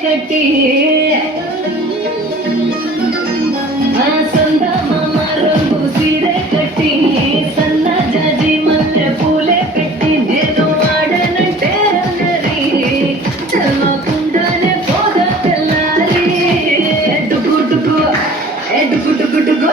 ಕಟ್ಟಿ ಸಂದ ಮಾಮ ರಂಗು ಸೀರೆ ಕಟ್ಟಿ ಸಣ್ಣ ಜಾಜಿ ಮಲ್ಲೆ ಪೂಲೆ ಕಟ್ಟಿ ನೇನು ಆಡನಂಟೆ ರಂಗರಿ ಚಲ್ಮ ಕುಂಡನೆ ಹೋಗ ತೆಲ್ಲಾರಿ ಡುಗು ಡುಗು ಡುಗು ಡುಗು ಡುಗು